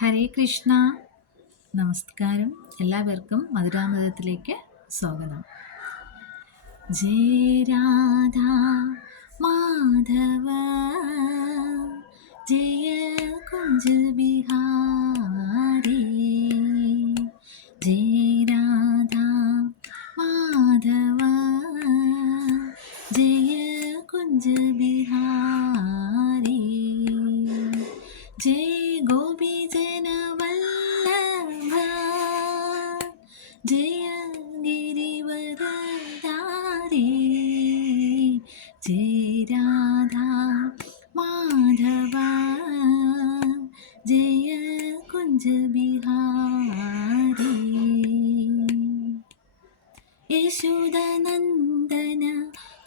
ഹരേ കൃഷ്ണ. നമസ്കാരം. എല്ലാവർക്കും മധുരാമൃതത്തിലേക്ക് സ്വാഗതം. ജയ രാധ മാധവ. ജയ കുഞ്ച ജയ രാധ മാധവ ജയ കുഞ്ച ബിഹാരി യശോദനന്ദന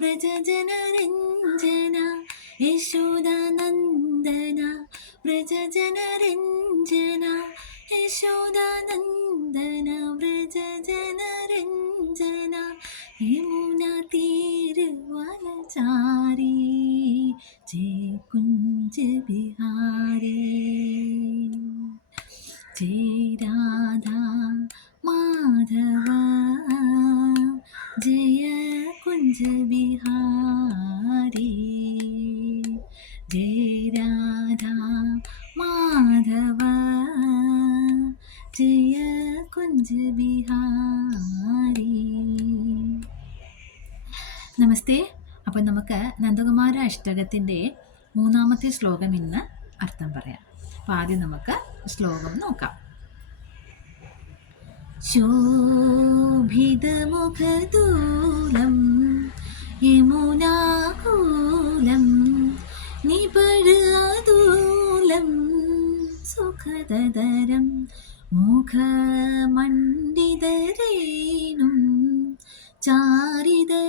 വ്രജനരഞ്ജന യശോദനന്ദന വ്രജനരഞ്ജന യശോദനന്ദന വ്രജജനരഞ്ജന രാധ മാധവ ജയ കുഞ്ച ജയ രാധാ മാധവ ജയ കുഞ്ച നമസ്തേ. അപ്പം നമുക്ക് നന്ദകുമാര അഷ്ടകത്തിന്റെ മൂന്നാമത്തെ ശ്ലോകം ഇന്ന് അർത്ഥം പറയാം. അപ്പം ആദ്യം നമുക്ക് ശ്ലോകം നോക്കാം. ശോഭിതമുഖദൂലം യമുനാകൂലം നിപഴാദൂലം സുഖതരം മുഖമണ്ഡിതരേണും ചാരിതീനും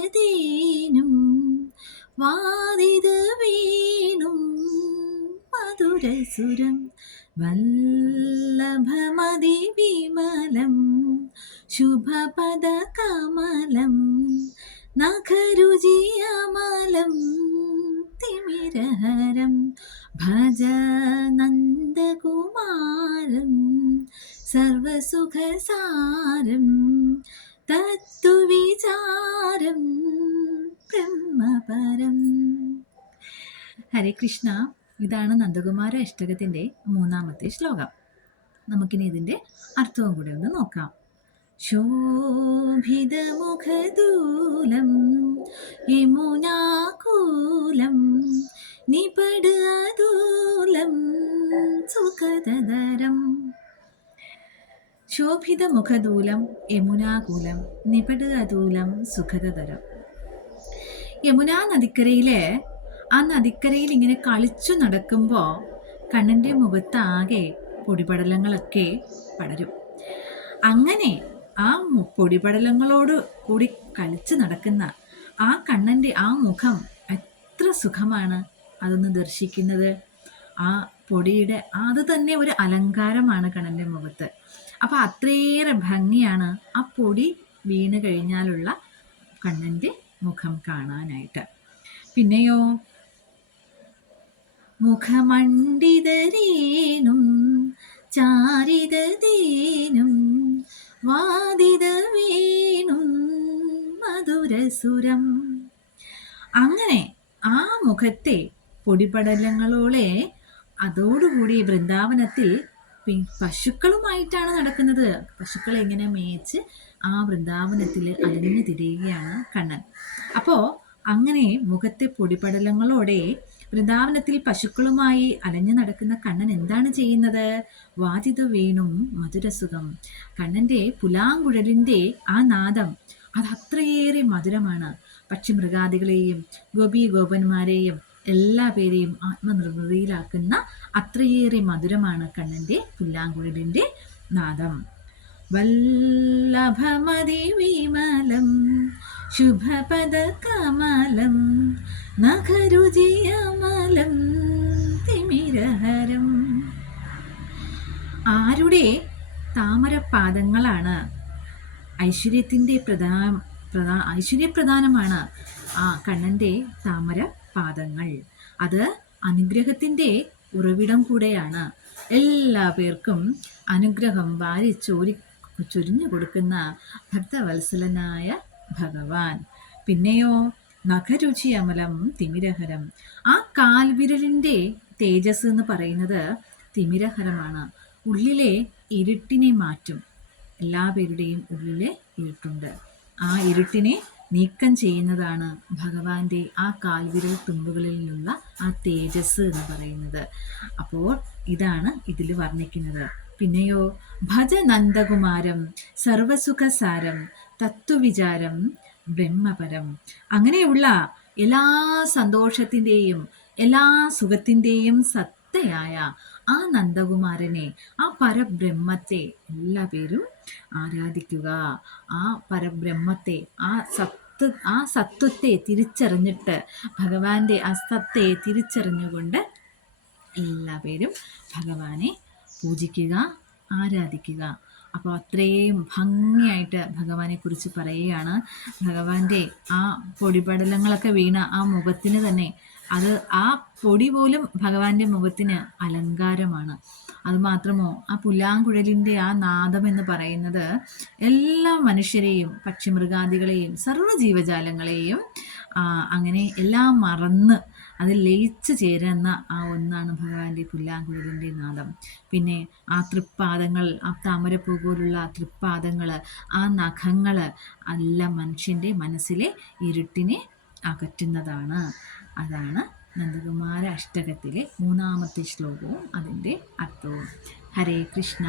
വാദിത വീണും മധുരസുരം വല്ലഭമതിവിമലം ശുഭപദകമലം നഖരുചിയമലം തിമിരഹരം ഭജ നന്ദകുമാരം സർവസുഖസാരം തത്വവിചാരം ബ്രഹ്മപരം. ഹരേ കൃഷ്ണ. ഇതാണ് നന്ദകുമാര അഷ്ടകത്തിന്റെ മൂന്നാമത്തെ ശ്ലോകം. നമുക്കിനി ഇതിന്റെ അർത്ഥവും കൂടെ ഒന്ന് നോക്കാം. ശോഭിതമുഖദൂലം യമുനാകൂലം നിപടൂലം സുഖതരം ശോഭിത മുഖദൂലം യമുനാകൂലം നിപട അതൂലം സുഖതരം യമുനാ നദിക്കരയിലെ ആ നദിക്കരയിൽ ഇങ്ങനെ കളിച്ചു നടക്കുമ്പോൾ കണ്ണന്റെ മുഖത്താകെ പൊടിപടലങ്ങളൊക്കെ പടരും. അങ്ങനെ ആ പൊടിപടലങ്ങളോട് കൂടി കളിച്ച് നടക്കുന്ന ആ കണ്ണന്റെ ആ മുഖം എത്ര സുഖമാണ് അതൊന്ന് ദർശിക്കുന്നത്. ആ പൊടിയുടെ അത് തന്നെ ഒരു അലങ്കാരമാണ് കണ്ണന്റെ മുഖത്ത്. അപ്പോൾ അത്രയേറെ ഭംഗിയാണ് ആ പൊടി വീണ് കഴിഞ്ഞാലുള്ള കണ്ണന്റെ മുഖം കാണാനായിട്ട്. പിന്നെയോ മുഖമണ്ഡിതരേനും ചാരിതേനും വാദിതവേനും മധുരസുരം. അങ്ങനെ ആ മുഖത്തെ പൊടിപടലങ്ങളോളെ അതോടുകൂടി വൃന്ദാവനത്തിൽ പശുക്കളുമായിട്ടാണ് നടക്കുന്നത്. പശുക്കളെ ഇങ്ങനെ മേച്ച് ആ വൃന്ദാവനത്തിൽ അലഞ്ഞു തിരിയുകയാണ് കണ്ണൻ. അപ്പോൾ അങ്ങനെ മുഖത്തെ പൊടിപടലങ്ങളോടെ വൃന്ദാവനത്തിൽ പശുക്കളുമായി അലഞ്ഞു നടക്കുന്ന കണ്ണൻ എന്താണ് ചെയ്യുന്നത്? വാതിത വേണും മധുരസുഖം. കണ്ണന്റെ പുലാങ്കുഴലിന്റെ ആ നാദം അത് അത്രയേറെ മധുരമാണ്. പക്ഷി മൃഗാദികളെയും ഗോപി ഗോപന്മാരെയും എല്ലാ പേരെയും ആത്മനിർവൃതിയിലാക്കുന്ന അത്രയേറെ മധുരമാണ് കണ്ണന്റെ പുല്ലാങ്കുഴലിന്റെ നാദം. വല്ലഭമതി വിമലം ശുഭപദ കമലം തിമിരഹരം ആരുടെ താമരപാദങ്ങളാണ് ഐശ്വര്യത്തിന്റെ പ്രധാ പ്രധാ ഐശ്വര്യപ്രധാനമാണ് ആ കണ്ണന്റെ താമര പാദങ്ങൾ അത് അനുഗ്രഹത്തിന്റെ ഉറവിടം കൂടെയാണ്. എല്ലാ പേർക്കും അനുഗ്രഹം വാരി ചോരി ചൊരിഞ്ഞു കൊടുക്കുന്ന ഭക്തവത്സലനായ ഭഗവാൻ. പിന്നെയോ നഖരുചി അമലം തിമിരഹരം. ആ കാൽവിരലിന്റെ തേജസ് എന്ന് പറയുന്നത് തിമിരഹരമാണ്. ഉള്ളിലെ ഇരുട്ടിനെ മാറ്റും. എല്ലാവരുടെയും ഉള്ളിലെ ഇരുട്ടുണ്ട്. ആ ഇരുട്ടിനെ നീക്കം ചെയ്യുന്നതാണ് ഭഗവാന്റെ ആ കാൽവിരൽ തുമ്പുകളിൽ നിന്നുള്ള ആ തേജസ് എന്ന് പറയുന്നത്. അപ്പോൾ ഇതാണ് ഇതിൽ വർണിക്കുന്നത്. പിന്നെയോ ഭജ നന്ദകുമാരം സർവസുഖസാരം തത്വവിചാരം ബ്രഹ്മപരം. അങ്ങനെയുള്ള എല്ലാ സന്തോഷത്തിന്റെയും എല്ലാ സുഖത്തിന്റെയും സത്തയായ ആ നന്ദകുമാരനെ ആ പരബ്രഹ്മത്തെ എല്ലാ പേരും ആരാധിക്കുക. ആ പരബ്രഹ്മത്തെ ആ സത്ത് ആ സത്വത്തെ തിരിച്ചറിഞ്ഞിട്ട് ഭഗവാന്റെ ആ സത്തെ തിരിച്ചറിഞ്ഞുകൊണ്ട് എല്ലാ പേരും ഭഗവാനെ പൂജിക്കുക ആരാധിക്കുക. അപ്പോൾ അത്രയും ഭംഗിയായിട്ട് ഭഗവാനെ കുറിച്ച് പറയുകയാണ്. ഭഗവാന്റെ ആ പൊടിപടലങ്ങളൊക്കെ വീണ ആ മുഖത്തിന് തന്നെ അത് ആ പൊടി പോലും ഭഗവാന്റെ മുഖത്തിന് അലങ്കാരമാണ്. അതുമാത്രമോ ആ പുല്ലാങ്കുഴലിന്റെ ആ നാദം എന്ന് പറയുന്നത് എല്ലാ മനുഷ്യരെയും പക്ഷിമൃഗാദികളെയും സർവ ജീവജാലങ്ങളെയും അങ്ങനെ എല്ലാം മറന്ന് അതിൽ ലയിച്ചു ചേരുന്ന ആ ഒന്നാണ് ഭഗവാന്റെ പുല്ലാങ്കുഴലിന്റെ നാദം. പിന്നെ ആ തൃപ്പാദങ്ങൾ ആ താമരപ്പൂ പോലുള്ള ആ തൃപ്പാദങ്ങൾ ആ നഖങ്ങൾ എല്ലാം മനുഷ്യന്റെ മനസ്സിലെ ഇരുട്ടിനെ അകറ്റുന്നതാണ്. അതാണ് നന്ദകുമാര അഷ്ടകത്തിലെ മൂന്നാമത്തെ ശ്ലോകവും അതിന്റെ അർത്ഥവും. ഹരേ കൃഷ്ണ.